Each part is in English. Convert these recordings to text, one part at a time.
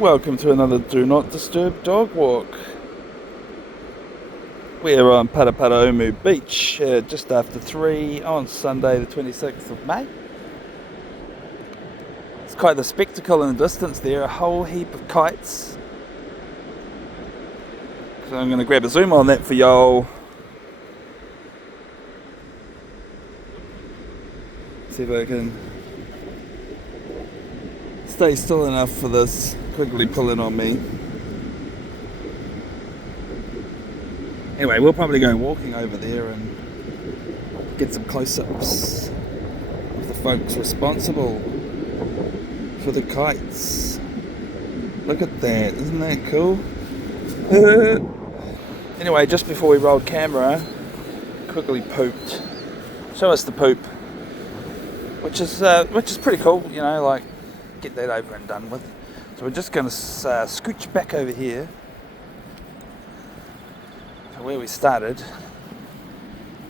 Welcome to another Do Not Disturb dog walk. We're on Paraparaumu beach just after 3 on Sunday the 26th of May. It's quite the spectacle in the distance there, a whole heap of kites. So I'm going to grab a zoom on that for y'all. See if I can stay still enough for this Quigley pulling on me. Anyway, we'll probably go walking over there and get some close-ups of the folks responsible for the kites. Look at that, isn't that cool? Anyway, just before we rolled camera, Quigley pooped. Show us the poop, which is pretty cool, you know, like get that over and done with. So we're just going to scooch back over here to where we started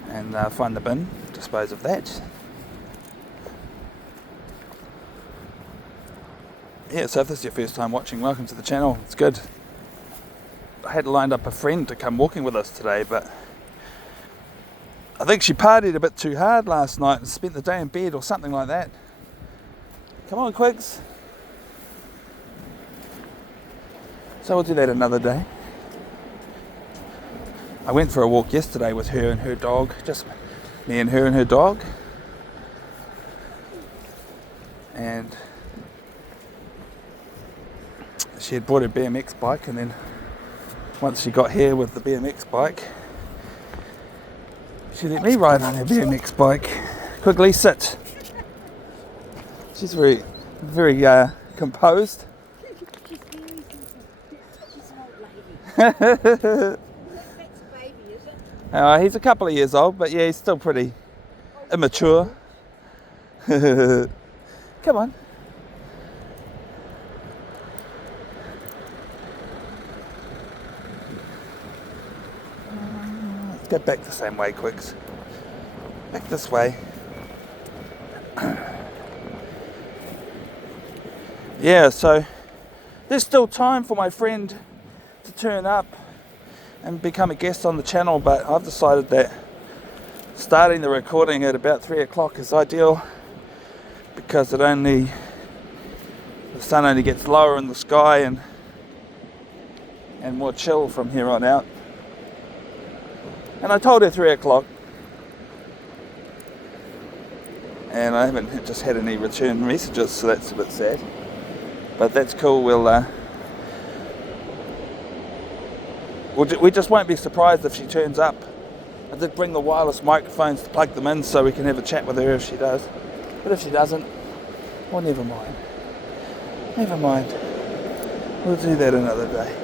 and find the bin, dispose of that. Yeah, so if this is your first time watching, welcome to the channel. It's good. I had lined up a friend to come walking with us today, but I think she partied a bit too hard last night and spent the day in bed or something like that. Come on, Quigs. So we'll do that another day. I went for a walk yesterday with her and her dog, just me and her dog. And she had brought her BMX bike, and then once she got here with the BMX bike, she let me ride on her BMX bike. Quigley, sit. She's very composed. That's a baby, is it? He's a couple of years old, but yeah, he's still pretty immature. Come on. Let's go back the same way, Quigs. Back this way. Yeah, so there's still time for my friend to turn up and become a guest on the channel, but I've decided that starting the recording at about 3 o'clock is ideal because the sun only gets lower in the sky and more chill from here on out. And I told her 3 o'clock, and I haven't just had any return messages, so that's a bit sad, but that's cool. We just won't be surprised if she turns up. I did bring the wireless microphones to plug them in so we can have a chat with her if she does. But if she doesn't, well, never mind. Never mind. We'll do that another day.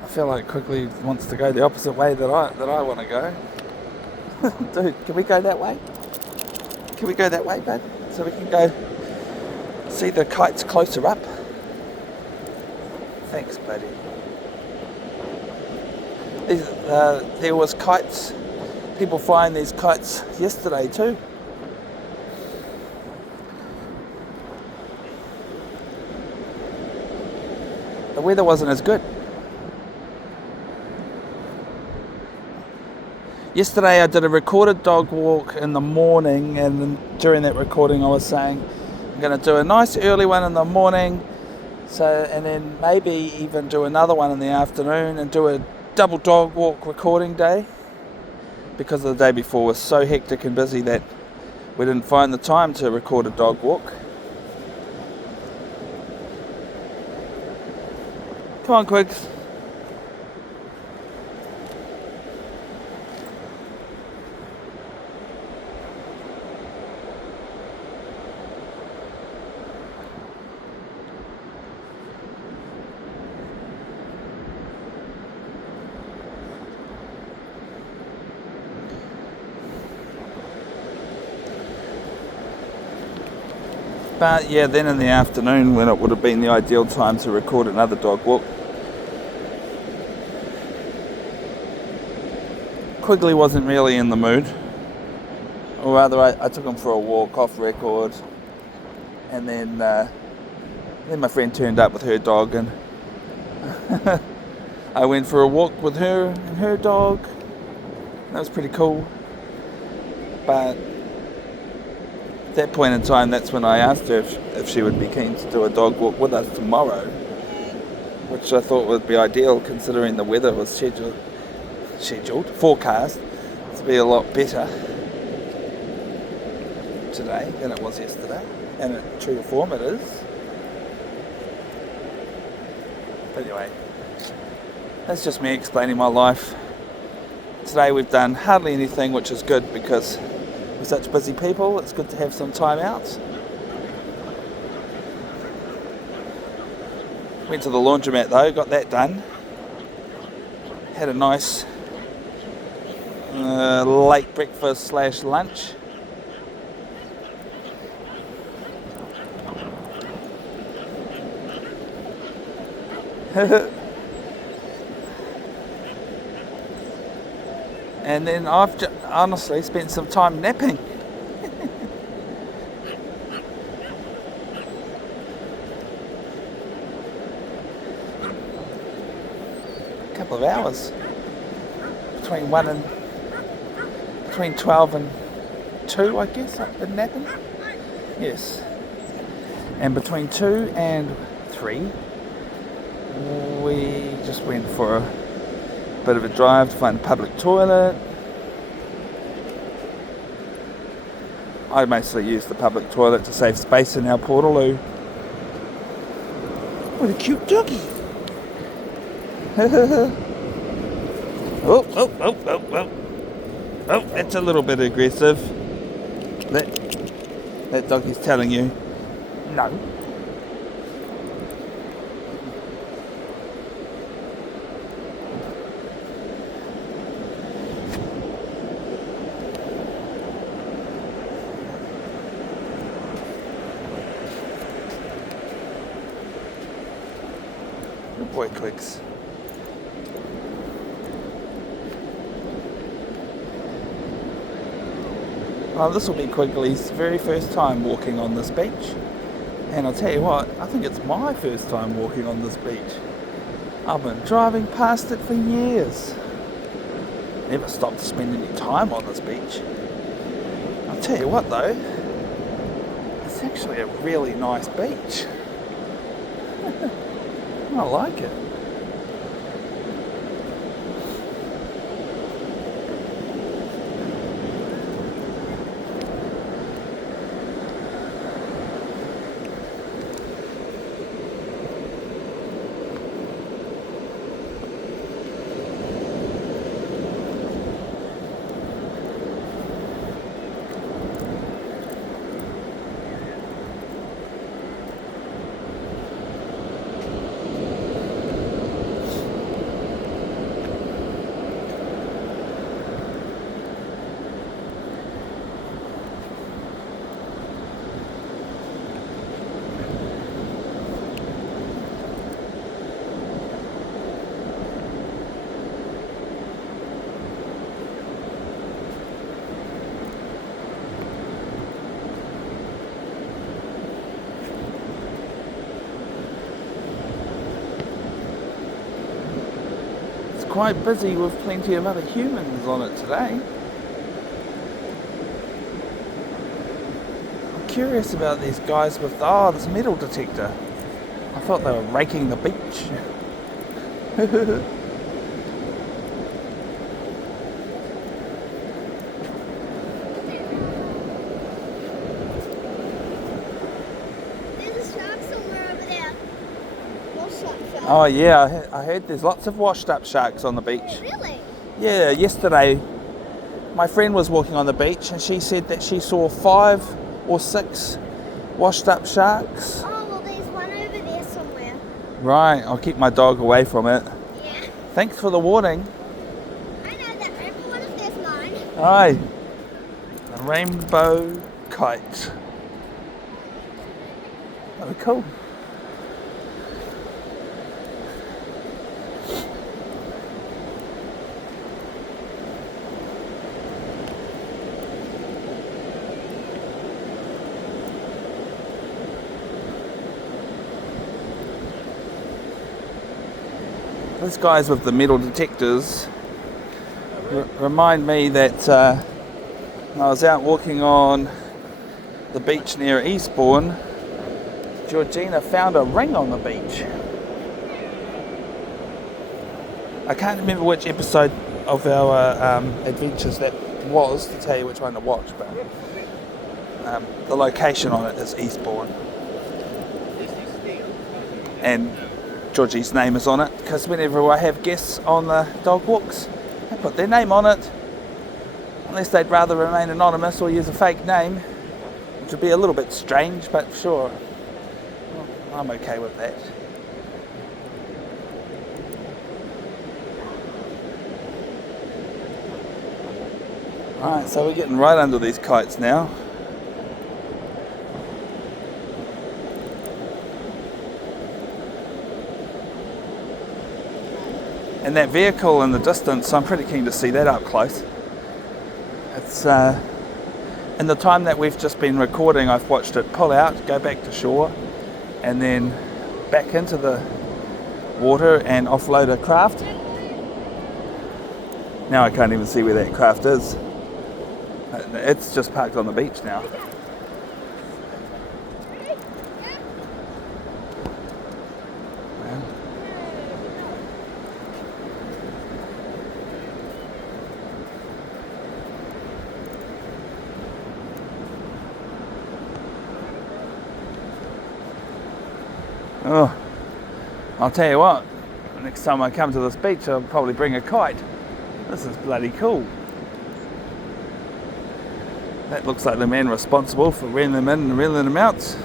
I feel like Quigley wants to go the opposite way that I want to go. Dude, can we go that way? Can we go that way, bud? So we can go see the kites closer up? Thanks, buddy. There was kites, people flying these kites yesterday too. The weather wasn't as good. Yesterday I did a recorded dog walk in the morning, and during that recording I was saying I'm going to do a nice early one in the morning, and then maybe even do another one in the afternoon and do a double dog walk recording day, because the day before was so hectic and busy that we didn't find the time to record a dog walk. Come on, Quigs. But yeah, then in the afternoon, when it would have been the ideal time to record another dog walk, Quigley wasn't really in the mood. Or rather, I took him for a walk off record, and then my friend turned up with her dog, and I went for a walk with her and her dog. That was pretty cool. But at that point in time, that's when I asked her if she would be keen to do a dog walk with us tomorrow, which I thought would be ideal considering the weather was forecast to be a lot better today than it was yesterday, and true to form it is. But anyway, that's just me explaining my life. Today we've done hardly anything, which is good because we're such busy people. It's good to have some time out. Went to the laundromat though, got that done. Had a nice late breakfast / lunch. And then I've honestly spent some time napping. A couple of hours. Between 12 and 2, I guess, I've been napping. Yes. And between 2 and 3, we just went for a bit of a drive to find a public toilet. I mostly use the public toilet to save space in our portaloo. What a cute doggy. Oh, that's a little bit aggressive. That doggy's telling you no. Good boy, Quigs. Well, this will be Quigley's very first time walking on this beach. And I'll tell you what, I think it's my first time walking on this beach. I've been driving past it for years. Never stopped to spend any time on this beach. I'll tell you what though, it's actually a really nice beach. I like it. Quite busy with plenty of other humans on it today. I'm curious about these guys with this metal detector. I thought they were raking the beach. Oh yeah, I heard there's lots of washed up sharks on the beach. Really? Yeah, yesterday my friend was walking on the beach and she said that she saw 5 or 6 washed up sharks. Oh, well there's one over there somewhere. Right, I'll keep my dog away from it. Yeah. Thanks for the warning. I know that rainbow one, if there's mine. Aye. A rainbow kite. That'd be cool. These guys with the metal detectors remind me that when I was out walking on the beach near Eastbourne, Georgina found a ring on the beach. I can't remember which episode of our adventures that was to tell you which one to watch, but the location on it is Eastbourne. And Georgie's name is on it, because whenever I have guests on the dog walks, they put their name on it, unless they'd rather remain anonymous or use a fake name, which would be a little bit strange, but sure, I'm okay with that. Alright, so we're getting right under these kites now. And that vehicle in the distance, I'm pretty keen to see that up close. It's in the time that we've just been recording, I've watched it pull out, go back to shore, and then back into the water and offload a craft. Now I can't even see where that craft is. It's just parked on the beach now. Oh, I'll tell you what, next time I come to this beach I'll probably bring a kite. This is bloody cool. That looks like the man responsible for reeling them in and reeling them out.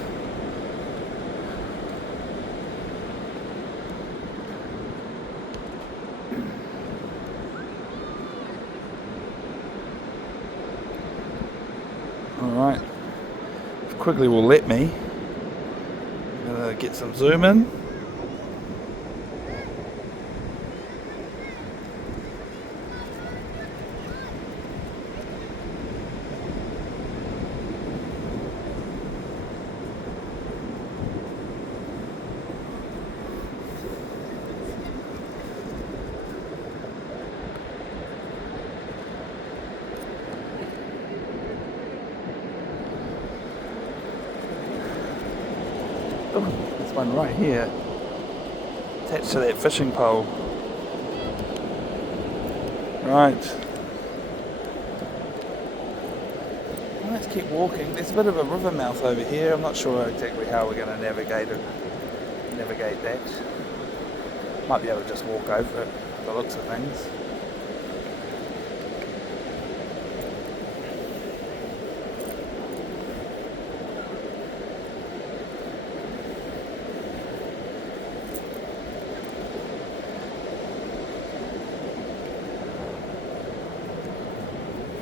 Alright, if Quigley will let me, I'm going to get some zoom in. Oh, there's one right here, attached to that fishing pole. Right. Well, let's keep walking. There's a bit of a river mouth over here. I'm not sure exactly how we're going to navigate that. Might be able to just walk over it, by the looks of things.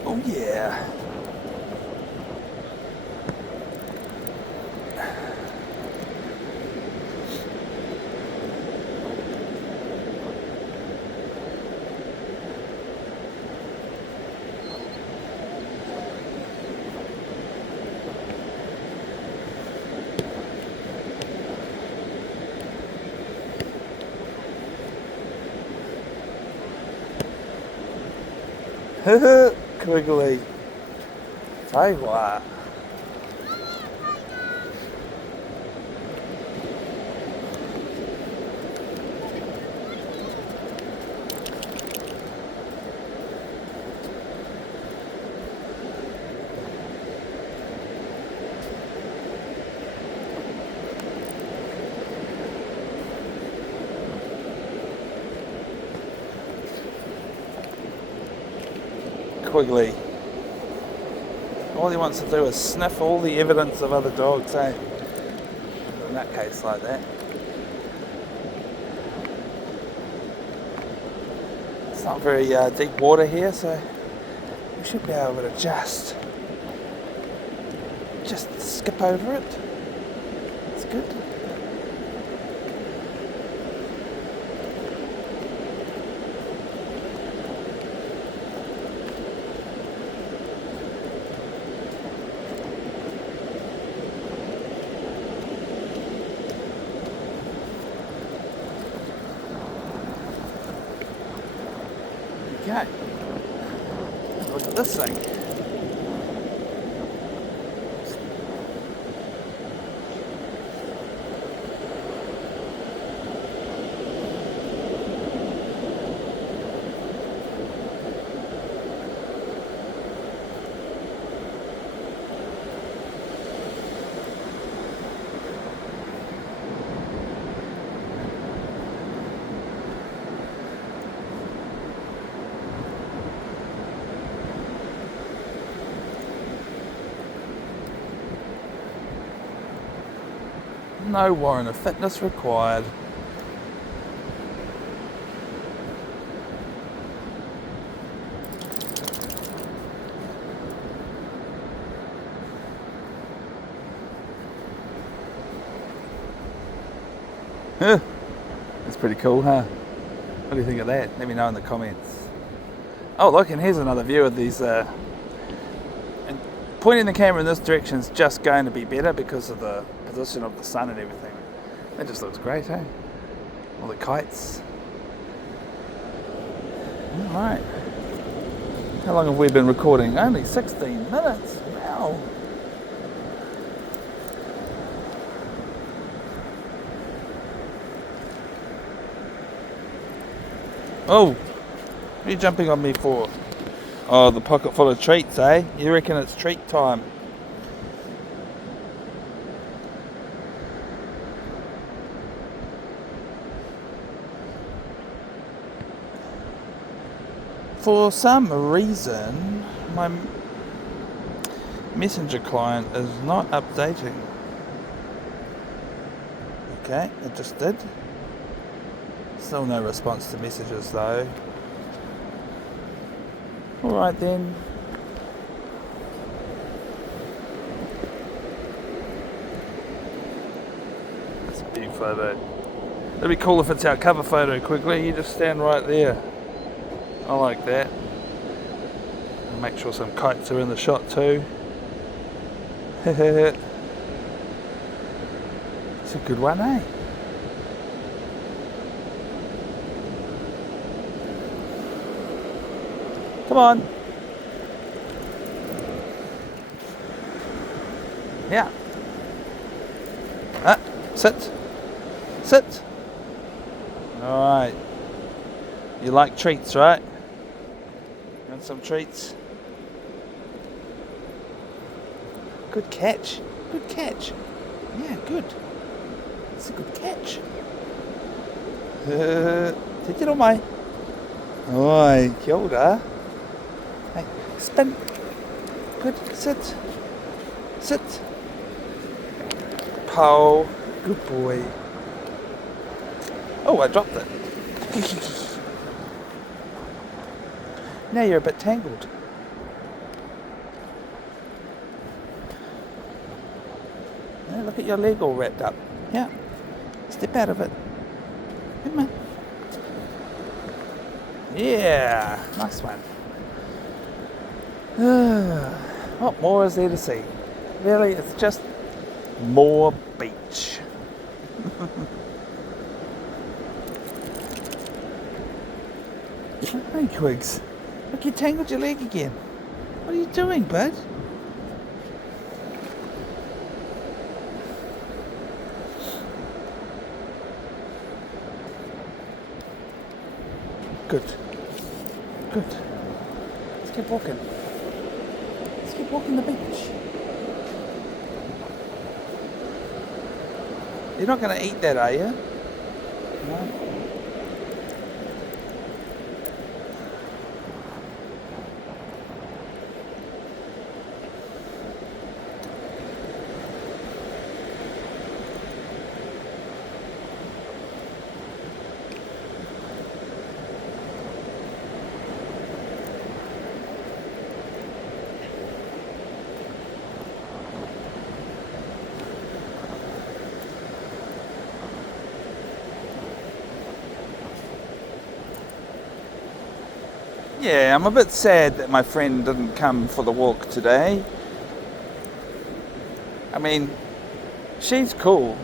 Oh yeah. Quigley. Tell you what. Quigley. All he wants to do is sniff all the evidence of other dogs, eh? In that case like that. It's not very deep water here, so we should be able to just skip over it. Let's good. Okay. Look at this thing. No warrant of fitness required. That's pretty cool, huh? What do you think of that? Let me know in the comments. Oh look, and here's another view of these. And pointing the camera in this direction is just going to be better because of the position of the sun and everything. That just looks great, eh? All the kites. Alright. How long have we been recording? Only 16 minutes. Wow. Oh, what are you jumping on me for? Oh, the pocket full of treats, eh? You reckon it's treat time? For some reason, my messenger client is not updating. Okay, it just did. Still no response to messages though. Alright then. That's a big photo. It'd be cool if it's our cover photo, Quigley. You just stand right there. I like that. And make sure some kites are in the shot too. It's a good one, eh? Come on. Yeah. Sit. Sit. Alright. You like treats, right? You want some treats? Good catch. Good catch. Yeah, good. It's a good catch. Take it on my. Oi, kia ora. Hey, spin. Good. Sit. Sit. Pow. Good boy. Oh, I dropped it. Now you're a bit tangled. Now look at your leg all wrapped up. Yeah. Step out of it. Come on. Yeah. Nice one. What more is there to see? Really, it's just more beach. Hey, Quigs. Look, you tangled your leg again. What are you doing, bud? Good. Good. Let's keep walking. Let's keep walking the beach. You're not going to eat that, are you? No. Yeah, I'm a bit sad that my friend didn't come for the walk today. I mean, she's cool,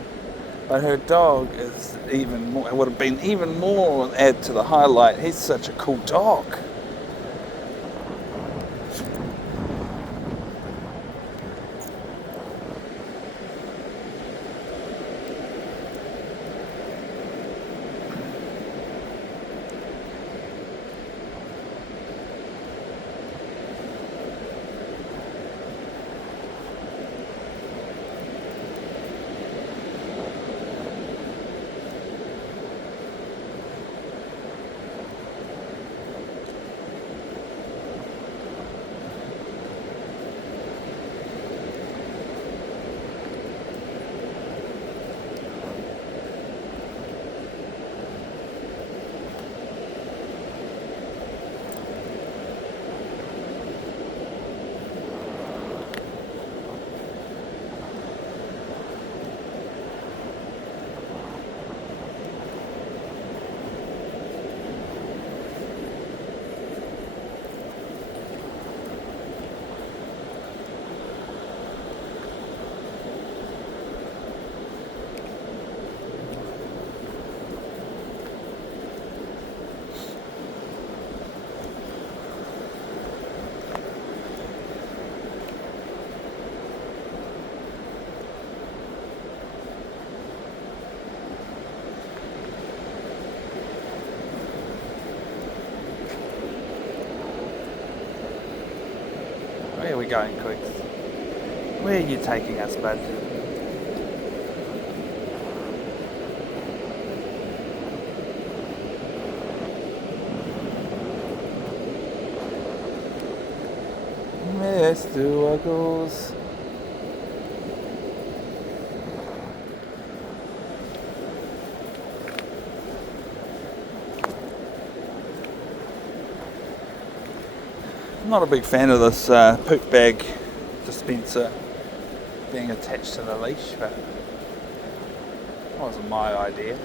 but her dog is even more, it would have been even more add to the highlight. He's such a cool dog. Where are we going, Quigs? Where are you taking us, bud? Mr. Wuggles. I'm not a big fan of this poop bag dispenser being attached to the leash, but it wasn't my idea.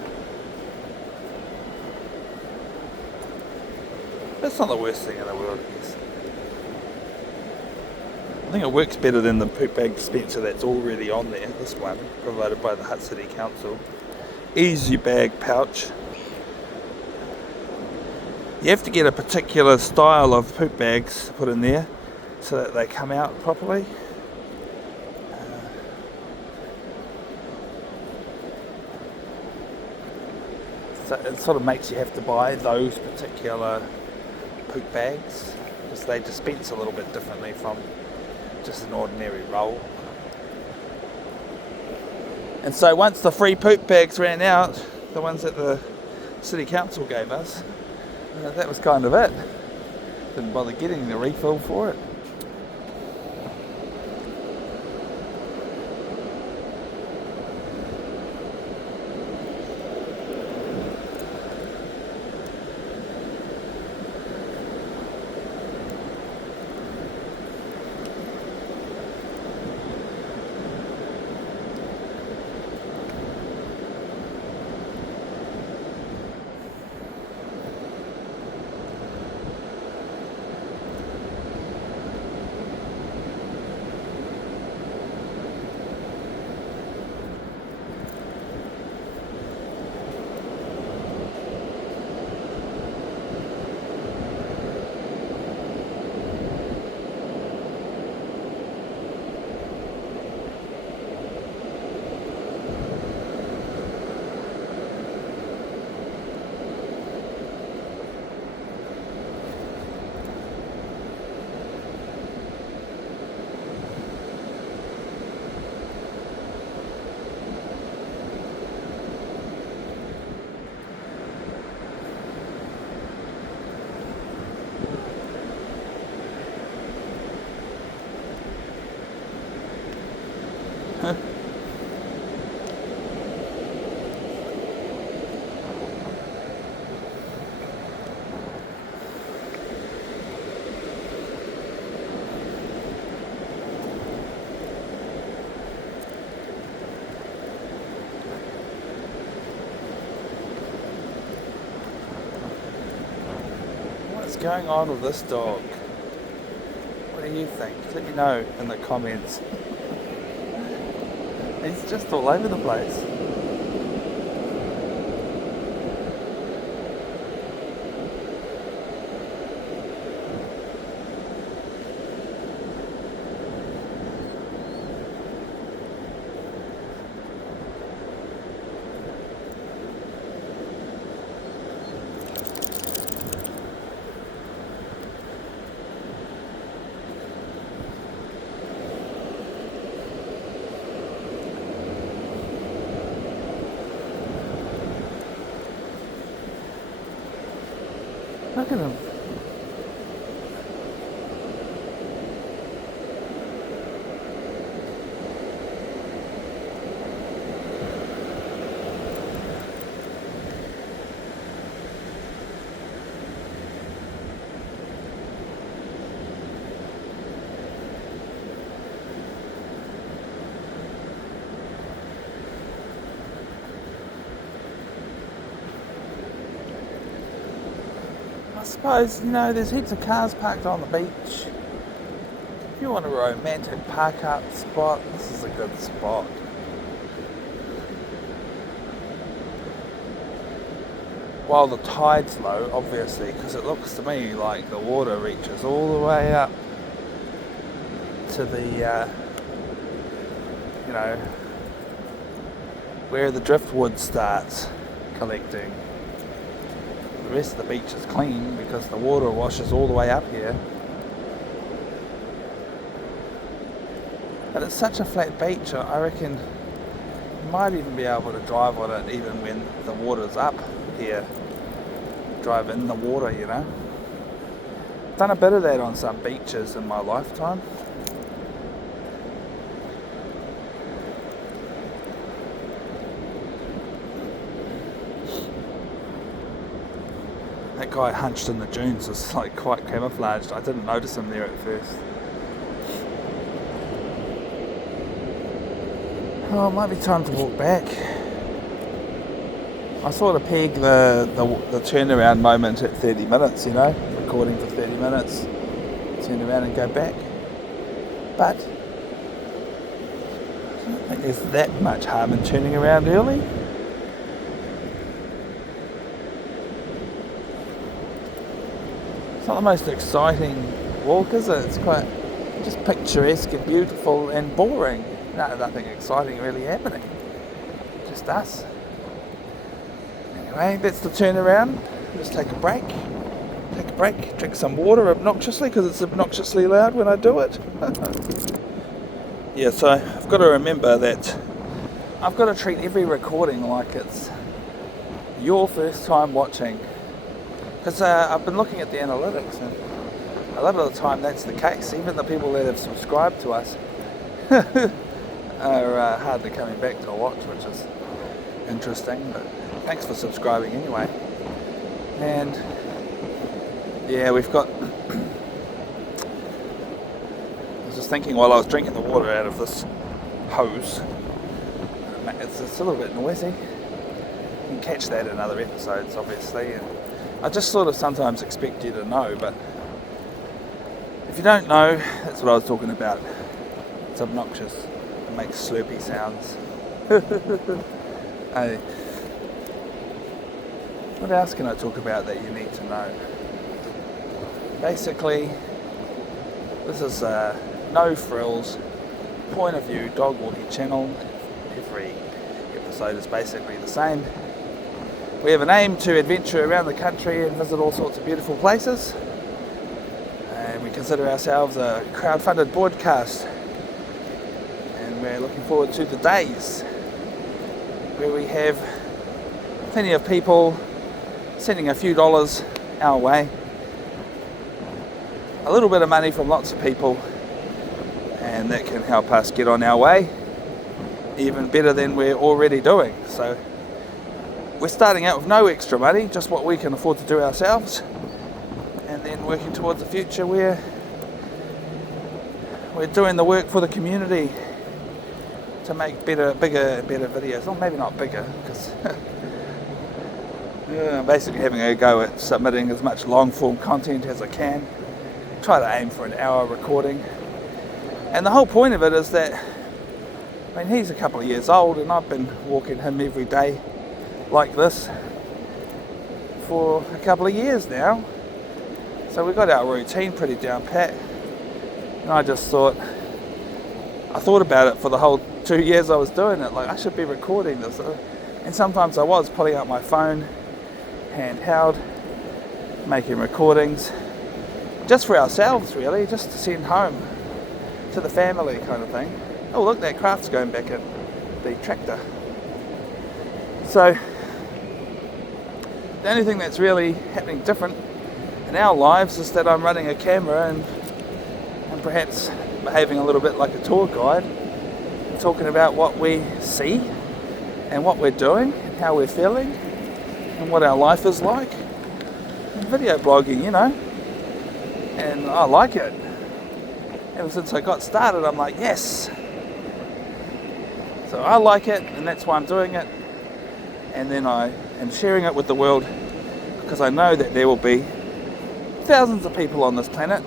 That's not the worst thing in the world, I guess. I think it works better than the poop bag dispenser that's already on there, this one, provided by the Hutt City Council. Easy bag pouch. You have to get a particular style of poop bags put in there so that they come out properly. So it sort of makes you have to buy those particular poop bags because they dispense a little bit differently from just an ordinary roll. And so once the free poop bags ran out, the ones that the City Council gave us, that was kind of it. Didn't bother getting the refill for it. is going on with this dog? What do you think? Let me know in the comments. He's just all over the place. Look at him. I suppose, there's heaps of cars parked on the beach. If you want a romantic park up spot, this is a good spot. While the tide's low, obviously, because it looks to me like the water reaches all the way up to the, where the driftwood starts collecting. The rest of the beach is clean because the water washes all the way up here. But it's such a flat beach, I reckon you might even be able to drive on it even when the water's up here. Drive in the water, Done a bit of that on some beaches in my lifetime. That guy hunched in the dunes is quite camouflaged. I didn't notice him there at first. Oh, it might be time to walk back. I sort of peg the turnaround moment at 30 minutes, recording for 30 minutes, turn around and go back. But I don't think there's that much harm in turning around early. It's not the most exciting walk, is it? It's quite just picturesque and beautiful and boring. No, nothing exciting really happening. Just us. Anyway, that's the turnaround. Just take a break. Drink some water obnoxiously because it's obnoxiously loud when I do it. Yeah, so I've got to remember that I've got to treat every recording like it's your first time watching. Because I've been looking at the analytics and a lot of the time that's the case. Even the people that have subscribed to us are hardly coming back to watch, which is interesting. But thanks for subscribing anyway. And yeah, we've got... I was just thinking while I was drinking the water out of this hose, it's a little bit noisy. You can catch that in other episodes, obviously. And I just sort of sometimes expect you to know, but if you don't know, that's what I was talking about. It's obnoxious. It makes slurpy sounds. Hey. What else can I talk about that you need to know? Basically, this is a no frills, point of view dog walking channel. Every episode is basically the same. We have an aim to adventure around the country and visit all sorts of beautiful places. And we consider ourselves a crowd-funded broadcast. And we're looking forward to the days where we have plenty of people sending a few dollars our way. A little bit of money from lots of people. And that can help us get on our way even better than we're already doing. So we're starting out with no extra money, just what we can afford to do ourselves, and then working towards the future where we're doing the work for the community to make bigger videos. Well, maybe not bigger, because I'm basically having a go at submitting as much long form content as I can. Try to aim for an hour recording. And the whole point of it is that, I mean, he's a couple of years old and I've been walking him every day like this for a couple of years now. So we've got our routine pretty down pat. And I thought about it for the whole 2 years I was doing it. Like, I should be recording this. And sometimes I was pulling out my phone, handheld, making recordings, just for ourselves really, just to send home to the family kind of thing. Oh look, that craft's going back in the tractor. So the only thing that's really happening different in our lives is that I'm running a camera and perhaps behaving a little bit like a tour guide, talking about what we see and what we're doing and how we're feeling and what our life is like. And video blogging, you know, and I like it. Ever since I got started, I'm like, yes. So I like it, and that's why I'm doing it. And then I am sharing it with the world because I know that there will be thousands of people on this planet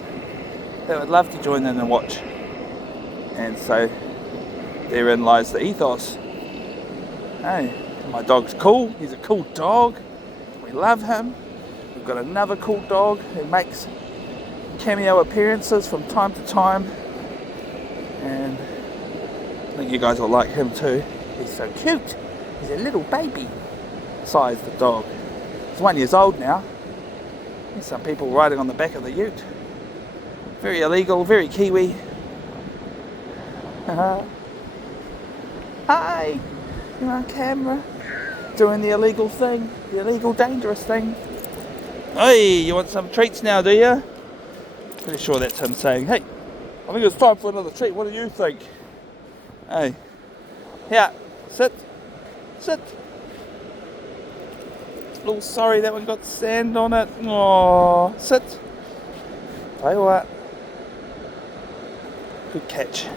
that would love to join in and watch. And so therein lies the ethos. Hey, my dog's cool. He's a cool dog. We love him. We've got another cool dog who makes cameo appearances from time to time, and I think you guys will like him too. He's so cute. He's a little baby sized dog. He's 1 year old now. There's some people riding on the back of the ute. Very illegal, very Kiwi. Hi, you're on camera doing the illegal thing, the illegal dangerous thing. Hey, you want some treats now, do you? Pretty sure that's him saying, hey, I think it's time for another treat. What do you think? Hey, here, sit. Oh, sorry, that one got sand on it. Oh, sit. Tell you what. Good catch.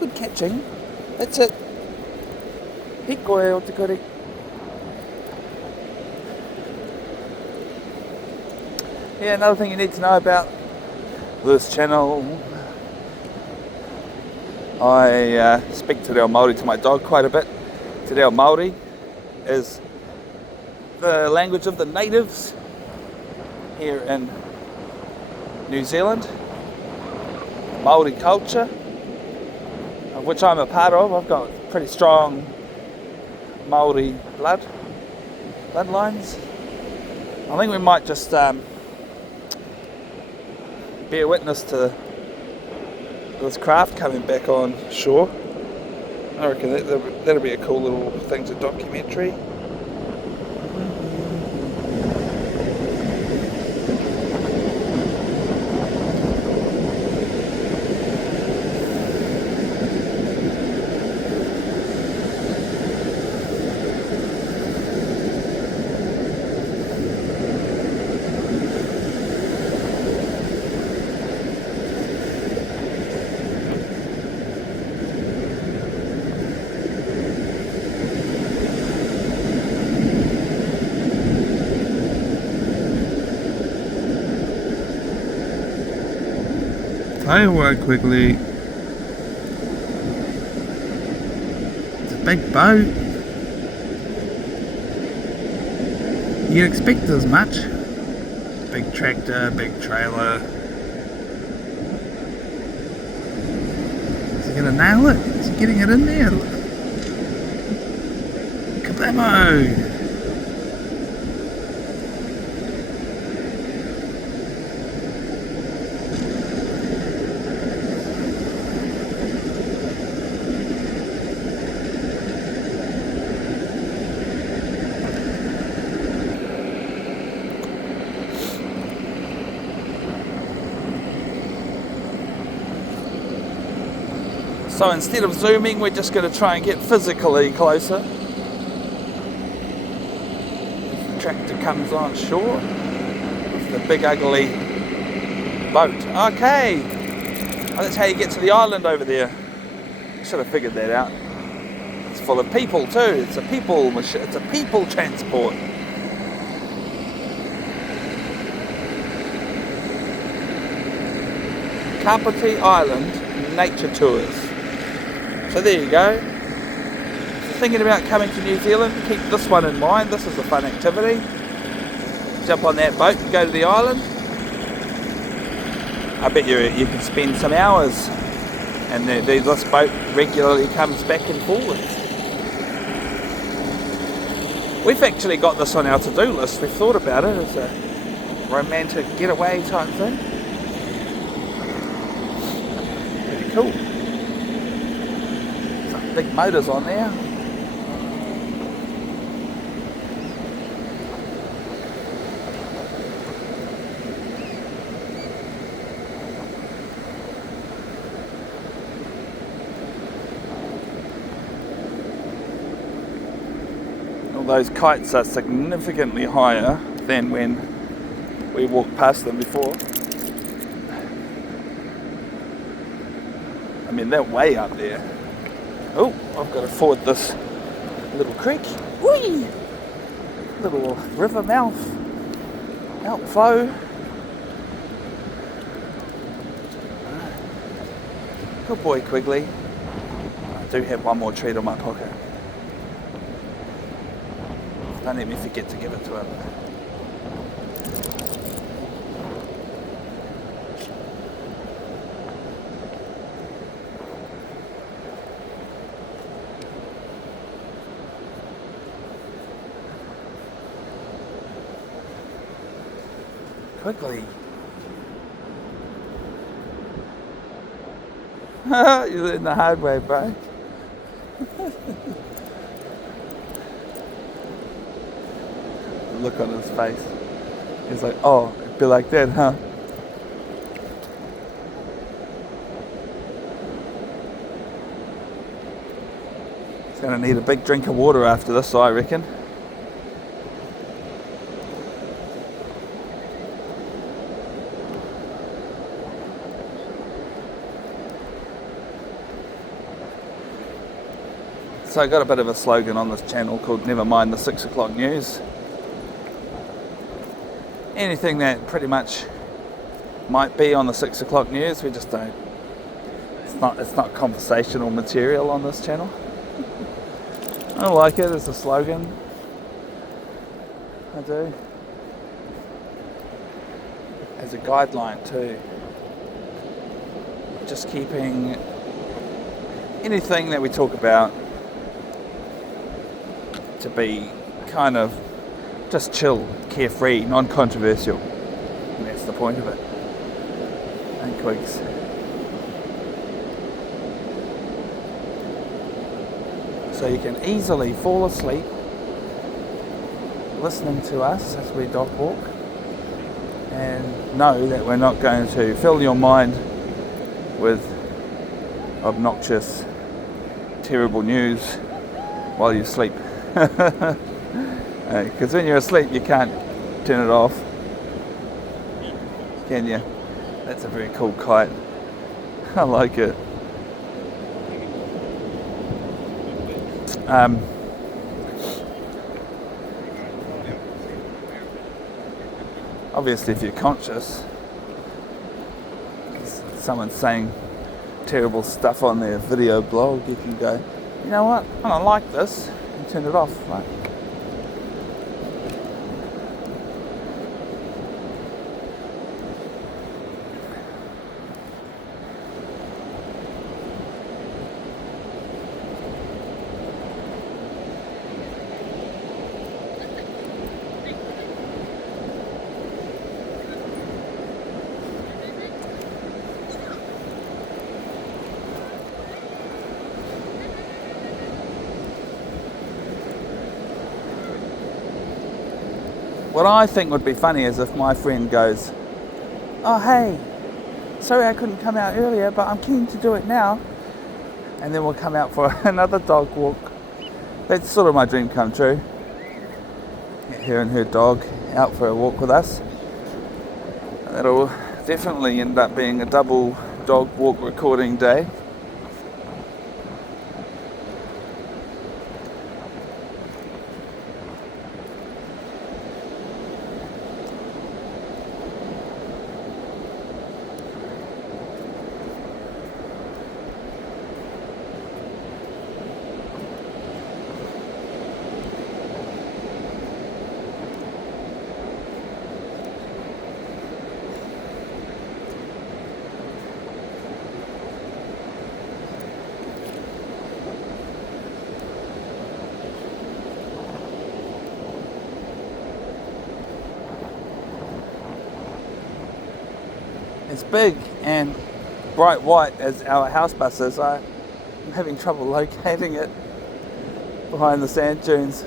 Good catching. That's it. Hikoe o te kore. Yeah, another thing you need to know about this channel, I speak Te Reo Māori to my dog quite a bit. Te Reo Māori is the language of the natives here in New Zealand. Māori culture, of which I'm a part of. I've got pretty strong Māori bloodlines. I think we might just bear witness to this craft coming back on shore. I reckon that'll be a cool little thing to documentary. Tell you what, Quigley, it's a big boat. You'd expect as much. Big tractor, big trailer. Is he gonna nail it? Is he getting it in there? Kablamo! So instead of zooming, we're just going to try and get physically closer. The tractor comes on shore with the big ugly boat. Okay, oh, that's how you get to the island over there. Should have figured that out. It's full of people too. It's a people machine. It's a people transport. Kapiti Island Nature Tours. So there you go. Thinking about coming to New Zealand, keep this one in mind. This is a fun activity. Jump on that boat and go to the island. I bet you can spend some hours, and this boat regularly comes back and forwards. We've actually got this on our to-do list. We've thought about it as a romantic getaway type thing. Pretty cool. Some big motors on there. Those kites are significantly higher than when we walked past them before. I mean, they're way up there. Oh, I've got to ford this little creek. Whee! Little river outflow. Good boy, Quigley. I do have one more treat in my pocket. Don't let me forget to give it to him. Quickly. You learned the hard way, bro. Look on his face. He's like, oh, it'd be like that, huh? He's gonna need a big drink of water after this, I reckon. So I got a bit of a slogan on this channel called Never Mind the 6 o'clock news. Anything that pretty much might be on the 6 o'clock news, we just don't. It's not conversational material on this channel. I like it as a slogan. I do. As a guideline too. Just keeping anything that we talk about to be kind of just chill, carefree, non-controversial. And that's the point of it. And Quigs. So you can easily fall asleep listening to us as we dog walk and know that we're not going to fill your mind with obnoxious, terrible news while you sleep. Because when you're asleep you can't turn it off, can you? That's a very cool kite. I like it. Obviously if you're conscious, someone's saying terrible stuff on their video blog, you can go, you know what, I don't like this, and turn it off, right? What I think would be funny is if my friend goes, oh hey, sorry I couldn't come out earlier, but I'm keen to do it now. And then we'll come out for another dog walk. That's sort of my dream come true. Get her and her dog out for a walk with us. That'll definitely end up being a double dog walk recording day. big and bright white as our house bus is, I'm having trouble locating it behind the sand dunes.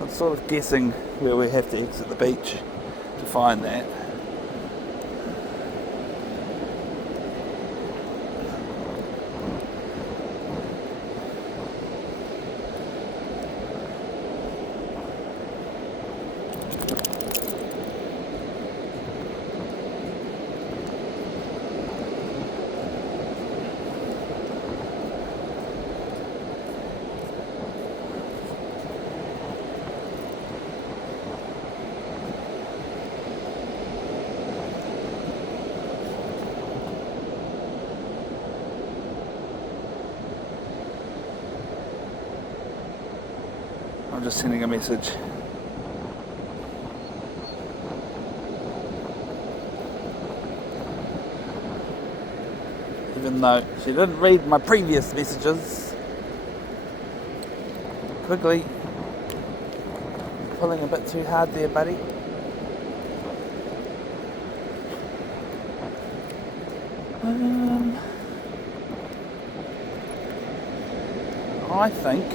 I'm sort of guessing where we have to exit the beach to find that. I'm just sending a message. Even though she didn't read my previous messages. Quigley, pulling a bit too hard there, buddy. I think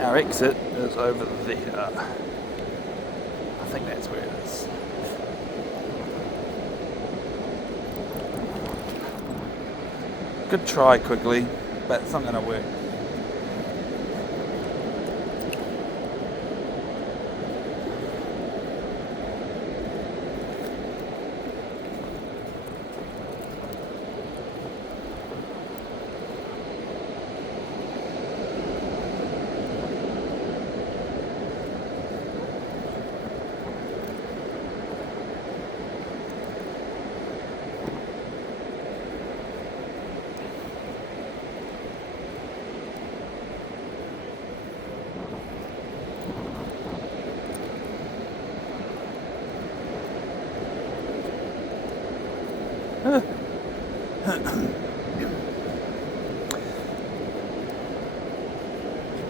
our exit is over there. I think that's where it is. Good try, Quigley, but it's not going to work.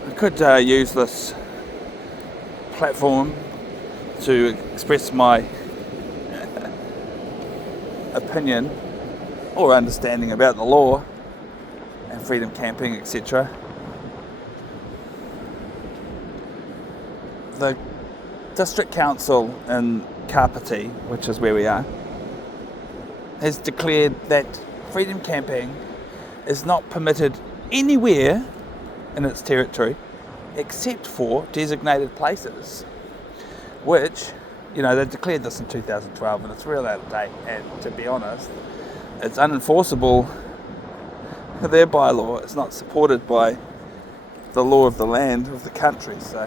I could use this platform to express my opinion or understanding about the law and freedom camping, etc. The District Council in Kapiti, which is where we are, has declared that freedom camping is not permitted anywhere in its territory except for designated places, which, you know, they declared this in 2012 and it's real out of date, and to be honest, it's unenforceable. Their bylaw is not supported by the law of the land of the country, so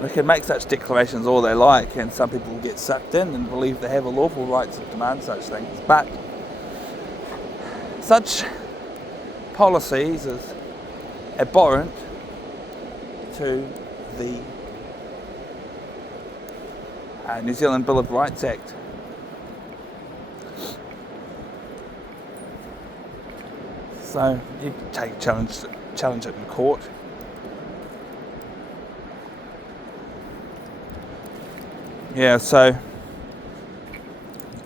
they can make such declarations all they like, and some people get sucked in and believe they have a lawful right to demand such things. But such policies is abhorrent to the New Zealand Bill of Rights Act. So you challenge it in court. Yeah, so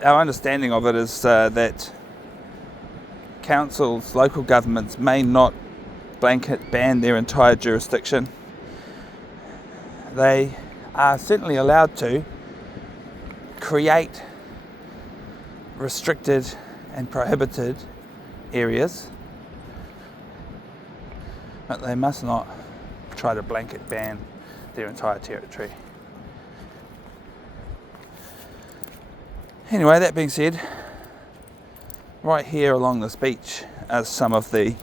our understanding of it is that councils, local governments may not blanket ban their entire jurisdiction. They are certainly allowed to create restricted and prohibited areas, but they must not try to blanket ban their entire territory. Anyway, that being said, right here along this beach are some of the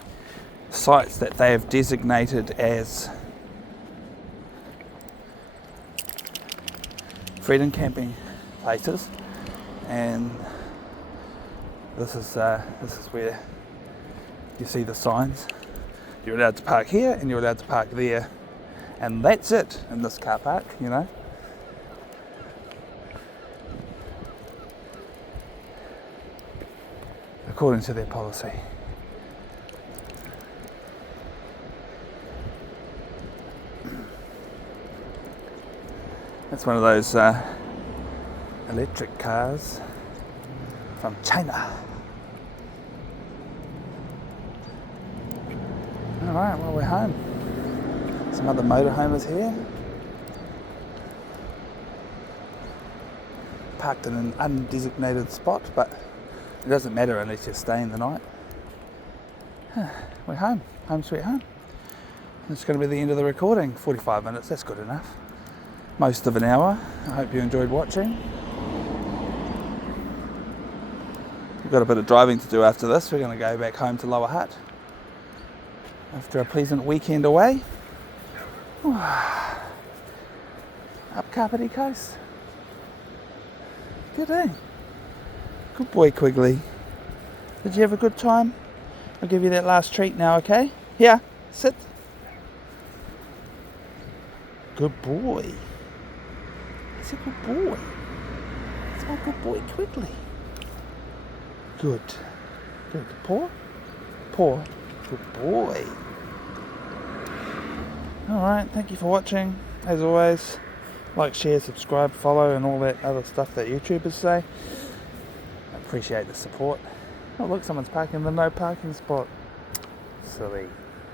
sites that they have designated as freedom camping places, and this is where you see the signs. You're allowed to park here and you're allowed to park there, and that's it in this car park, you know. According to their policy. That's one of those electric cars from China. Alright, well, we're home. Some other motorhomers here. Parked in an undesignated spot, but it doesn't matter unless you're staying the night. We're home. Home sweet home. It's going to be the end of the recording. 45 minutes, that's good enough. Most of an hour. I hope you enjoyed watching. We've got a bit of driving to do after this. We're going to go back home to Lower Hutt after a pleasant weekend away. Up Kapiti Coast. Good day. Good boy, Quigley. Did you have a good time? I'll give you that last treat now, okay? Here, sit. Good boy. He's a good boy. It's my good boy, Quigley. Good. Good. Paw? Paw. Good boy. Alright, thank you for watching. As always, like, share, subscribe, follow, and all that other stuff that YouTubers say. I appreciate the support. Oh look, someone's parking in the no parking spot. Silly.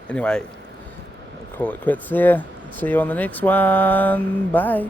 Anyway, I'll call it quits there. See you on the next one. Bye.